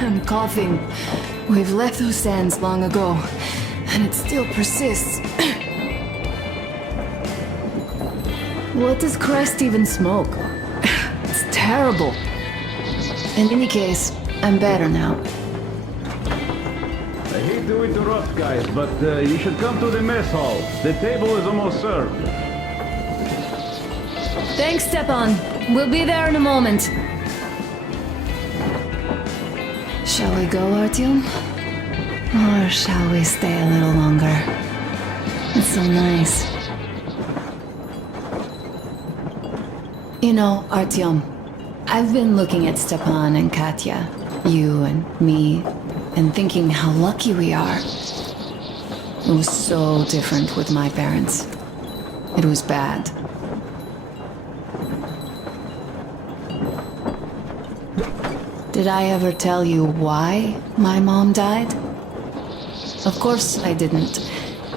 I'm coughing. We've left those sands long ago, and it still persists. What does Crest even smoke? It's terrible. In any case, I'm better now. I hate to interrupt, guys, but you should come to the mess hall. The table is almost served. Thanks, Stepan. We'll be there in a moment. Shall we go, Artyom? Or shall we stay a little longer? It's so nice. You know, Artyom, I've been looking at Stepan and Katya, you and me, and thinking how lucky we are. It was so different with my parents. It was bad. Did I ever tell you why my mom died? Of course I didn't.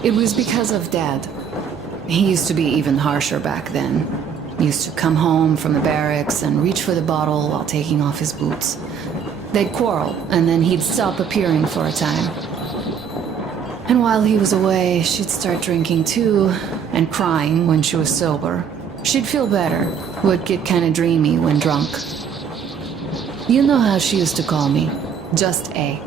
It was because of Dad. He used to be even harsher back then. He used to come home from the barracks and reach for the bottle while taking off his boots. They'd quarrel, and then he'd stop appearing for a time. And while he was away, she'd start drinking too, and crying when she was sober. She'd feel better, would get kinda dreamy when drunk. You know how she used to call me? Just A.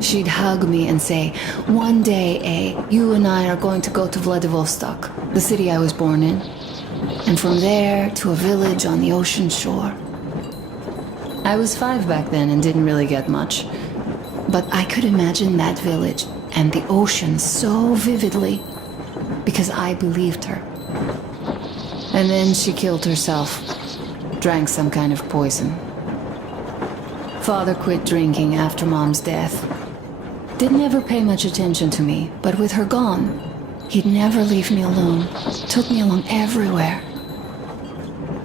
She'd hug me and say, "One day, A, you and I are going to go to Vladivostok, the city I was born in. And from there to a village on the ocean shore." I was 5 back then and didn't really get much. But I could imagine that village and the ocean so vividly because I believed her. And then she killed herself, drank some kind of poison. Father quit drinking after Mom's death. Didn't ever pay much attention to me, but with her gone, he'd never leave me alone. Took me along everywhere.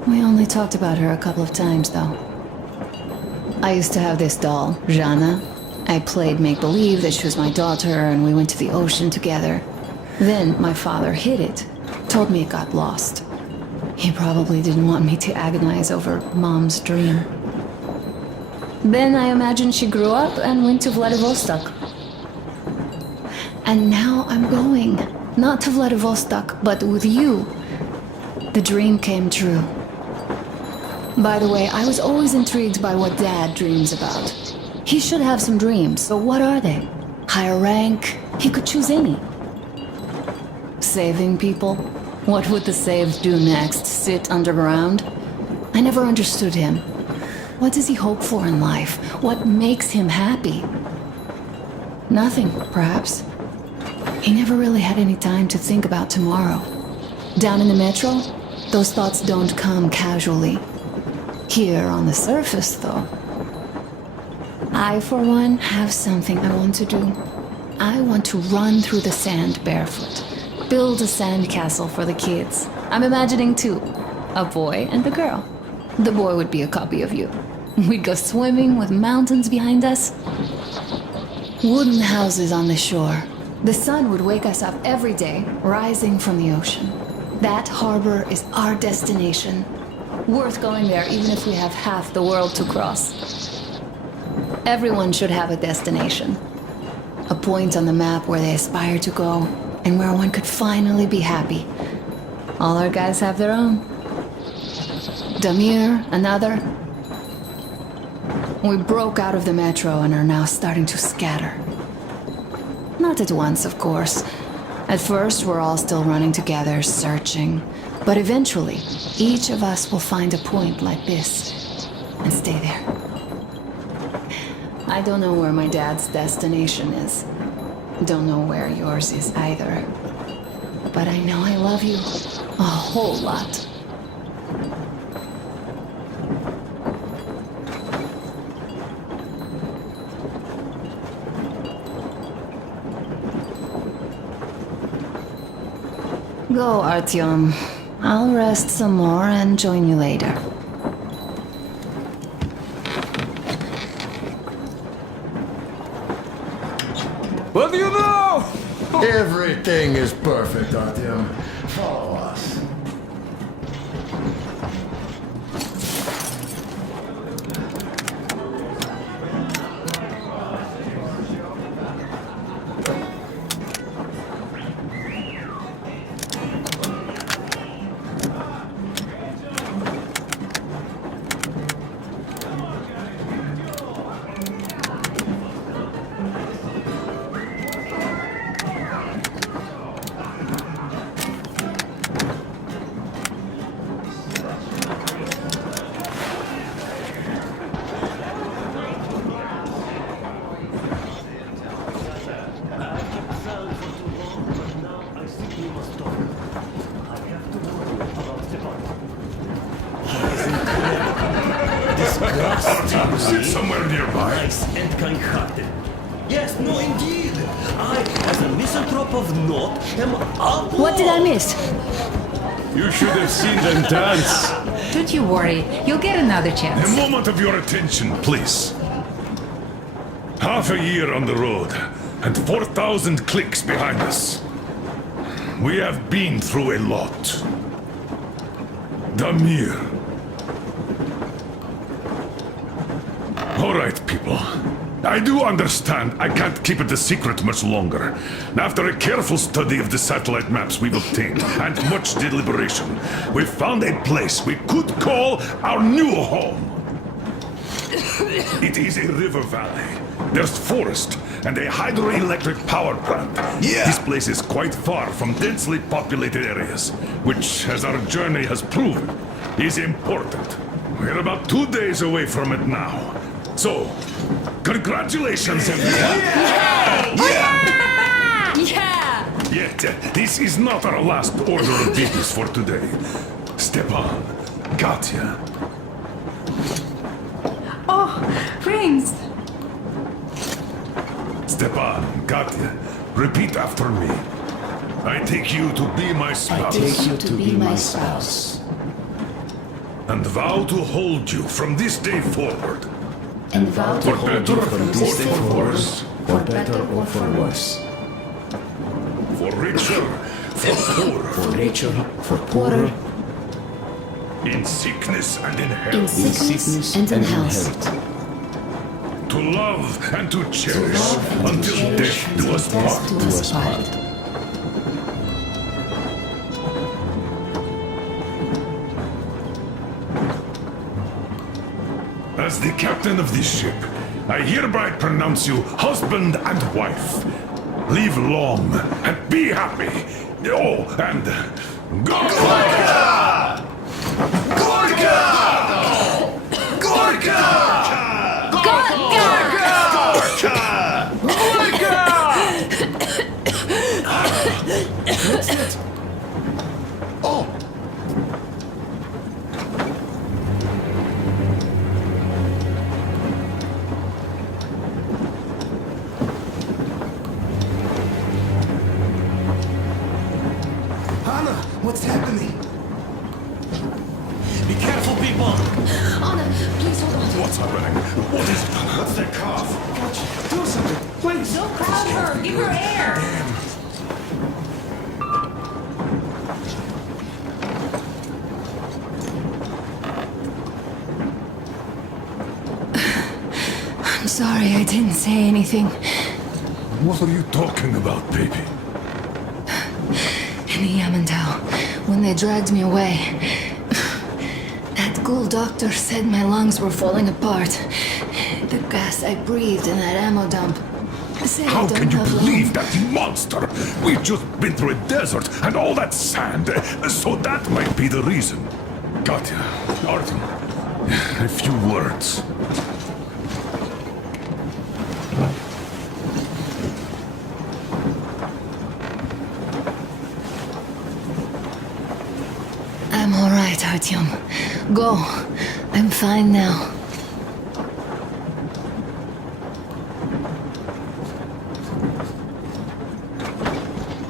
We only talked about her a couple of times, though. I used to have this doll, Jana. I played make-believe that she was my daughter, and we went to the ocean together. Then my father hid it, told me it got lost. He probably didn't want me to agonize over Mom's dream. Then I imagine she grew up and went to Vladivostok. And now I'm going. Not to Vladivostok, but with you. The dream came true. By the way, I was always intrigued by what Dad dreams about. He should have some dreams, but what are they? Higher rank? He could choose any. Saving people? What would the saved do next? Sit underground? I never understood him. What does he hope for in life? What makes him happy? Nothing, perhaps. He never really had any time to think about tomorrow. Down in the metro, those thoughts don't come casually. Here on the surface, though. I, for one, have something I want to do. I want to run through the sand barefoot. Build a sandcastle for the kids. I'm imagining two. A boy and a girl. The boy would be a copy of you. We'd go swimming with mountains behind us. Wooden houses on the shore. The sun would wake us up every day, rising from the ocean. That harbor is our destination. Worth going there even if we have half the world to cross. Everyone should have a destination. A point on the map where they aspire to go, and where one could finally be happy. All our guys have their own. Damir, another. We broke out of the metro and are now starting to scatter. Not at once, of course. At first, we're all still running together, searching. But eventually, each of us will find a point like this and stay there. I don't know where my dad's destination is. Don't know where yours is either. But I know I love you a whole lot. Go, Artyom. I'll rest some more and join you later. What do you know? Everything is perfect, Artyom. Follow us. Captain. Yes, no, indeed. I, as a misanthrope of note, am up. What did I miss? You should have seen them dance. Don't you worry, you'll get another A chance. moment of your attention, please. Half a year on the road, and 4,000 clicks behind us. We have been through a lot. Damir. All right, people. I do understand I can't keep it a secret much longer. After a careful study of the satellite maps we've obtained, and much deliberation, we've found a place we could call our new home. It is a river valley. There's forest and a hydroelectric power plant. Yeah. This place is quite far from densely populated areas, which, as our journey has proven, is important. We're about 2 days away from it now. So, congratulations, everyone. Yeah! Yet, this is not our last order of business for today. Stepan, Katya, Oh, rings! Stepan, Katya, repeat after me. I take you to be my spouse. you to be my spouse. And vow to hold you from this day forward. And vow For better or for worse. for better or for worse. For richer, for poorer. richer, for poorer, In sickness and in in health. sickness and in health. To love and to cherish until death do us part. Do us part. As the captain of this ship, I hereby pronounce you husband and wife. Live long and be happy. Oh, and Gorka! Gorka! Gorka! That's it. Oh. Anna, what's happening? Be careful, people. Anna, please hold on. What's happening? What is it? What's that cough? Gotcha. Do something, please. Don't crowd her, give her air! I'm sorry I didn't say anything. What are you talking about, baby? In the Yamantau, when they dragged me away, that ghoul doctor said my lungs were falling apart. The gas I breathed in that ammo dump. Said I How don't can you have believe long. that monster? We've just been through a desert and all that sand, so that might be the reason. Katya, Artyom, a few words. I'm all right, Artyom. Go. I'm fine now.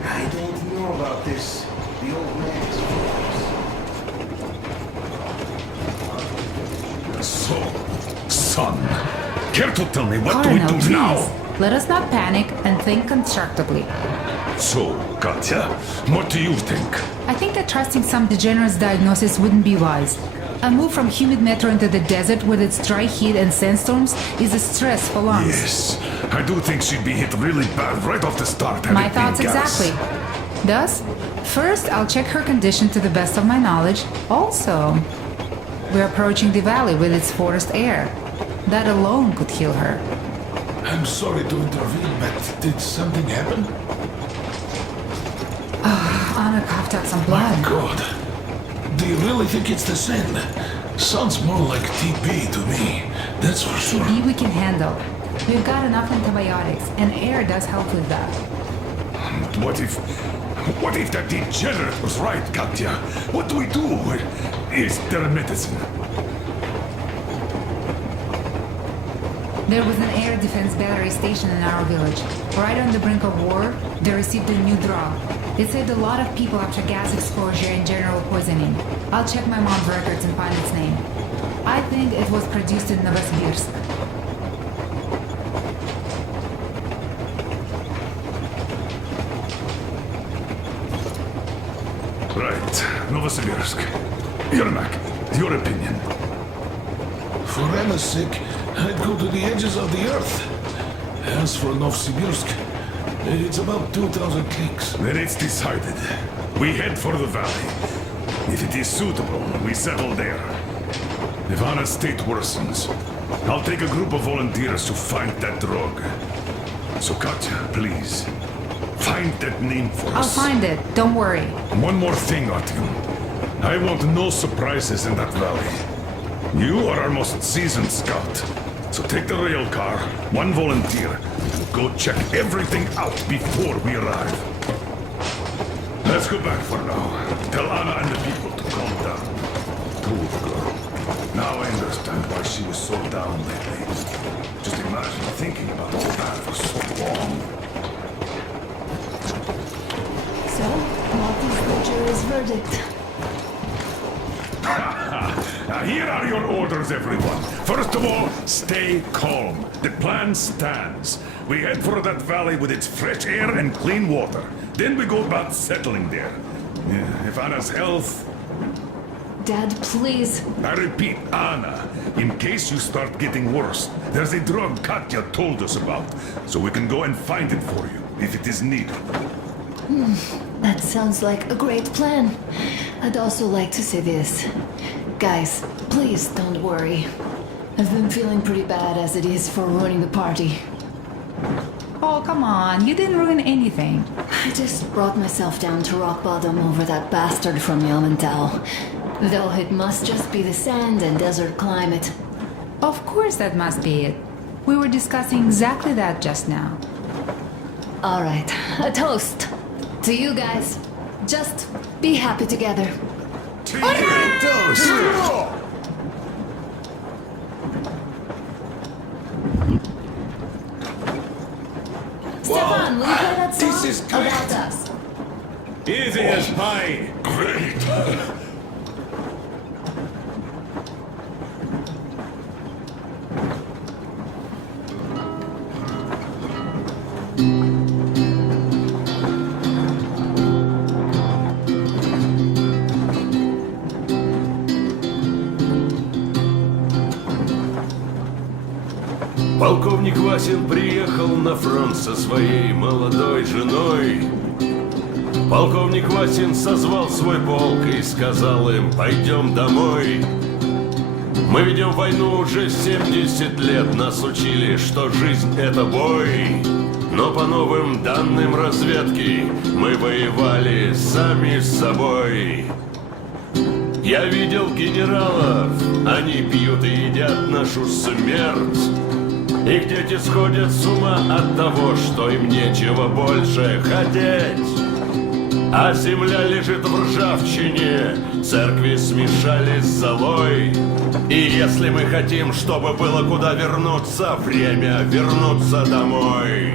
I don't know about this. The old man is So, son, care to tell me what Colonel, do we do please. now? Let us not panic and think constructively. So, Katya, what do you think? I think that trusting some degenerate's diagnosis wouldn't be wise. A move from humid metro into the desert with its dry heat and sandstorms is a stress for lungs. Yes, I do think she'd be hit really bad right off the start. had My it been thoughts gas. exactly. Thus, first I'll check her condition to the best of my knowledge. Also, we're approaching the valley with its forest air. That alone could heal her. I'm sorry to intervene, but did something happen? Anna coughed out some My blood. God. Do you really think it's the sand? Sounds more like TB to me. That's for sure. TB we can handle. We've got enough antibiotics, and air does help with that. What if that degenerate was right, Katya? What do we do? Is there a medicine? There was an air defense battery station in our village. Right on the brink of war, they received a new drug. It saved a lot of people after gas exposure and general poisoning. I'll check my mom's records and find its name. I think it was produced in Novosibirsk. Right, Novosibirsk. Yermak, your opinion. For Emma's sake, I'd go to the edges of the earth. As for Novosibirsk, it's about 2,000 clicks. Then it's decided. We head for the valley. If it is suitable, we settle there. If Anna's state worsens, I'll take a group of volunteers to find that drug. So Katya, please, find that name for I'll us. find it, don't worry. One more thing, Artyom. I want no surprises in that valley. You are our most seasoned scout. So take the rail car, one volunteer, and go check everything out before we arrive. Let's go back for now. Tell Anna and the people to calm down. Poor girl. Now I understand why she was so down lately. Just imagine thinking about all that for so long. So, what is the jury's verdict? Here are your orders, everyone. First of all, stay calm. The plan stands. We head for that valley with its fresh air and clean water. Then we go about settling there. If Anna's health... Dad, please. I repeat, Anna, in case you start getting worse, there's a drug Katya told us about, so we can go and find it for you, if it is needed. That sounds like a great plan. I'd also like to say this. Guys, please don't worry. I've been feeling pretty bad as it is for ruining the party. Oh, come on, you didn't ruin anything. I just brought myself down to rock bottom over that bastard from Yamantau. Though it must just be the sand and desert climate. Of course that must be it. We were discussing exactly that just now. All right, a toast to you guys. Just be happy together. Stefan, will you play that song This is great. about us? Easy as pie. Great! Полковник Васин приехал на фронт со своей молодой женой. Полковник Васин созвал свой полк и сказал им: пойдем домой. Мы ведем войну уже 70 лет, нас учили, что жизнь это бой. Но по новым данным разведки мы воевали сами с собой. Я видел генералов, они пьют и едят нашу смерть. Их дети сходят с ума от того, что им нечего больше хотеть. А земля лежит в ржавчине, церкви смешались с золой. И если мы хотим, чтобы было куда вернуться, время вернуться домой.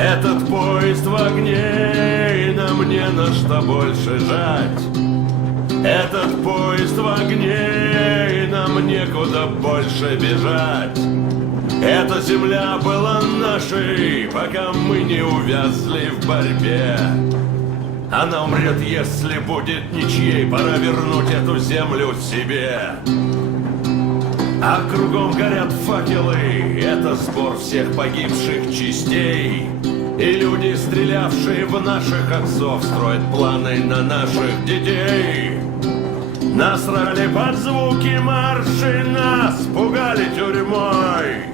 Этот поезд в огне, и нам не на что больше жать. Этот поезд в огне, и нам некуда больше бежать. Эта земля была нашей, пока мы не увязли в борьбе. Она умрет, если будет ничьей, пора вернуть эту землю себе. А кругом горят факелы, это сбор всех погибших частей. И люди, стрелявшие в наших отцов, строят планы на наших детей. Нас рали под звуки марши, нас пугали тюрьмой.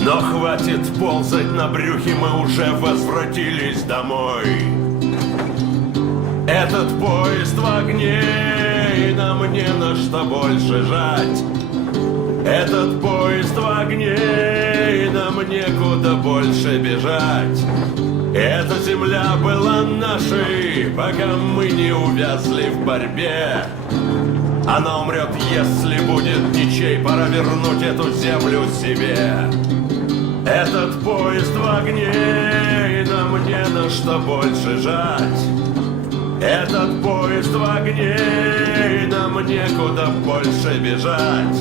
Но хватит ползать на брюхе, мы уже возвратились домой. Этот поезд в огне, и нам не на что больше жать. Этот поезд в огне, и нам некуда больше бежать. Эта земля была нашей, пока мы не увязли в борьбе. Она умрет, если будет ничей, пора вернуть эту землю себе. Этот поезд в огне, и нам не на что больше жать. Этот поезд в огне, и нам некуда больше бежать.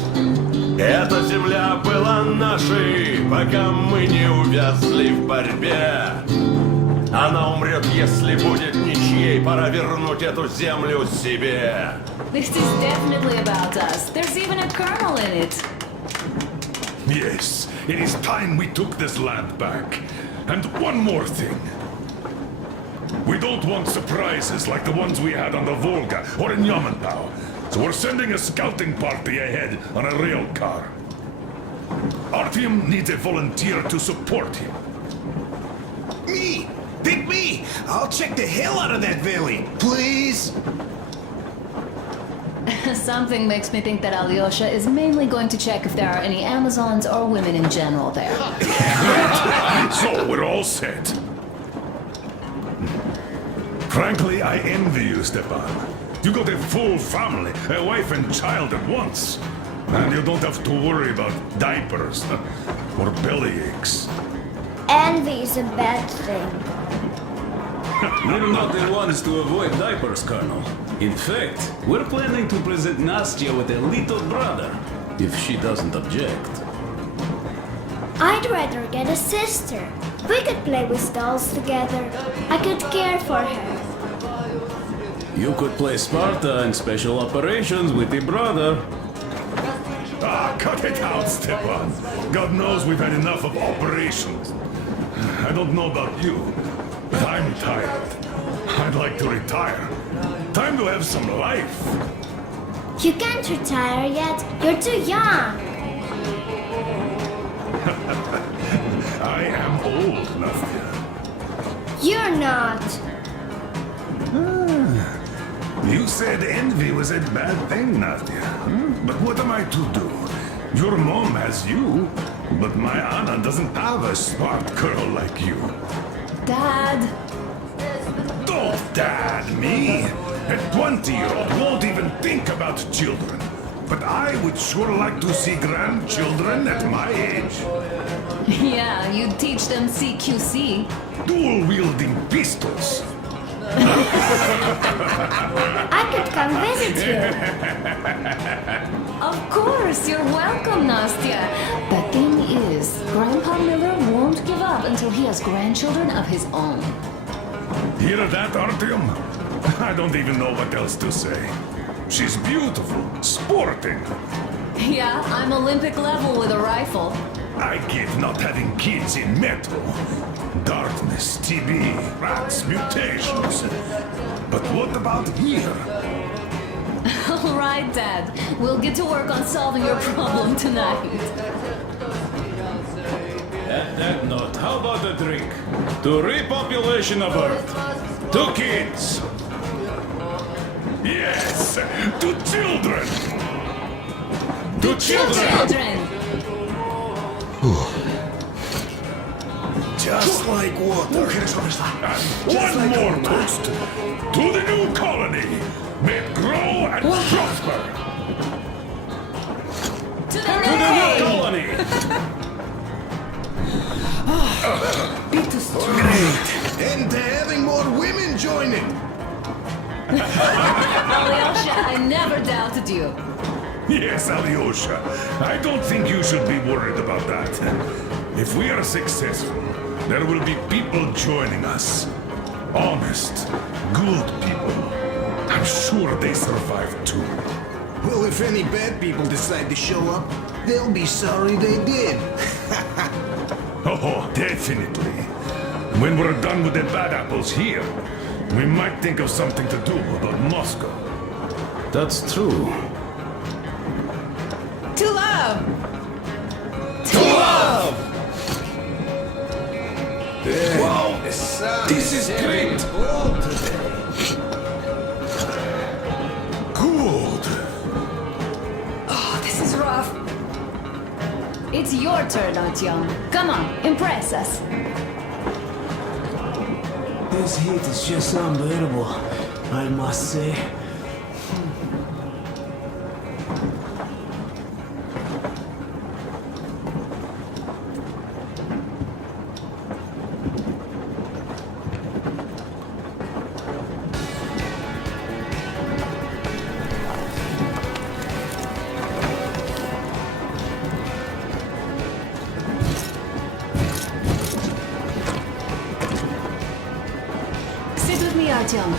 Эта земля была нашей, пока мы не увязли в борьбе. Она умрет, если будет ничьей, пора вернуть эту землю себе. This is definitely about us. There's even a colonel in it. Yes, it is time we took this land back. And one more thing. We don't want surprises like the ones we had on the Volga or in Yamantau. So we're sending a scouting party ahead on a rail car. Artyom needs a volunteer to support him. Me! Pick me! I'll check the hell out of that valley. Please? Something makes me think that Alyosha is mainly going to check if there are any Amazons or women in general there. So we're all set. Frankly, I envy you, Stepan. You got a full family, a wife and child at once. And you don't have to worry about diapers or belly aches. Envy is a bad thing. We're not the ones to avoid diapers, Colonel. In fact, we're planning to present Nastya with a little brother, if she doesn't object. I'd rather get a sister. We could play with dolls together. I could care for her. You could play Sparta and special operations with your brother. Ah, cut it out, Stepan. God knows we've had enough of operations. I don't know about you, but I'm tired. I'd like to retire. Time to have some life. You can't retire yet. You're too young. I am old, Nastya. You're not. You said envy was a bad thing, Nastya. But what am I to do? Your mom has you, but my Anna doesn't have a smart girl like you. Dad, Don't dad me! A 20-year-old won't even think about children. But I would sure like to see grandchildren at my age. yeah, you teach them CQC. Dual-wielding pistols. I could come visit you. Of course, you're welcome, Nastya. The thing is, Grandpa Miller won't give up until he has grandchildren of his own. Hear that, Artyom? I don't even know what else to say. She's beautiful, sporting. Yeah, I'm Olympic level with a rifle. I get not having kids in Metro. Darkness, TB, rats, mutations. But what about here? All right, Dad. We'll get to work on solving your problem tonight. At that note, how about a drink? To repopulation of Earth. To kids. Yes, to children. To Children! Just like water. One more toast to the new colony. May it grow and prosper. To the new Colony! Great. And having more women joining. Alyosha, I never doubted you. Yes, Alyosha. I don't think you should be worried about that. If we are successful, there will be people joining us. Honest, good people. I'm sure they survive too. Well, if any bad people decide to show up, they'll be sorry they did. Oh, definitely. When we're done with the bad apples here, we might think of something to do about Moscow. That's true. To love! Wow, this is great. Good. Oh, this is rough. It's your turn, Artyom. Come on, impress us. This heat is just unbearable, I must say. Артем.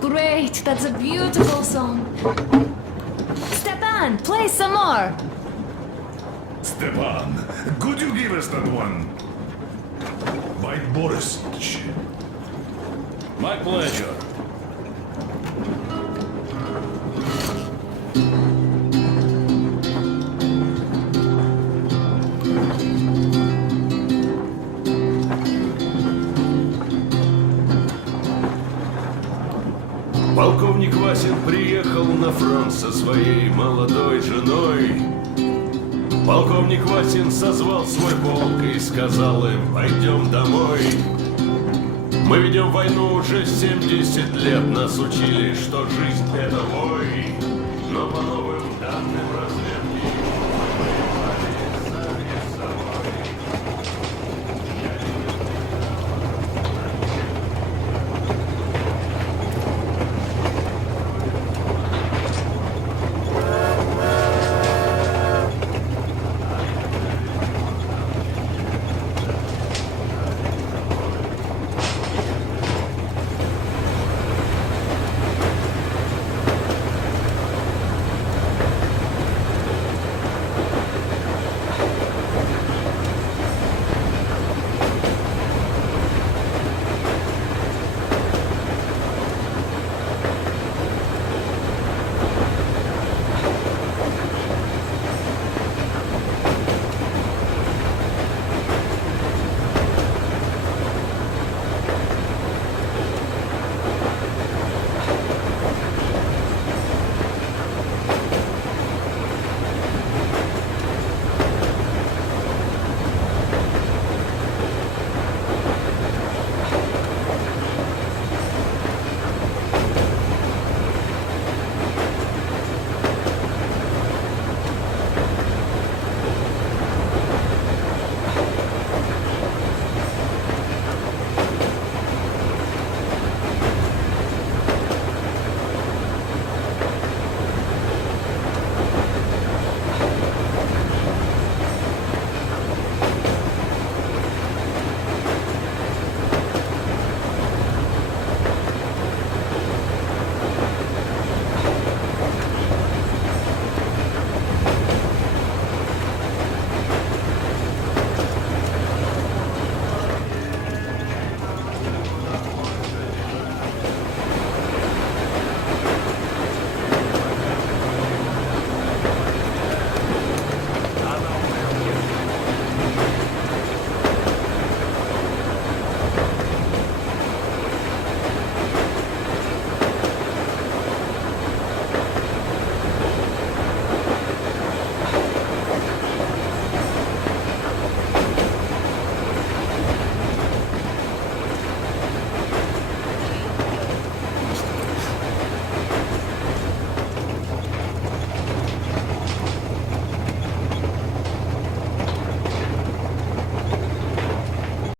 Great, that's a beautiful song. Stepan, play some more. Stepan, could you give us that one? By Borisich. My pleasure. Полковник Васин приехал на фронт со своей молодой женой. Полковник Васин созвал свой полк и сказал им: пойдем домой. Мы ведем войну уже 70 лет, нас учили, что жизнь это бой. Но по-новому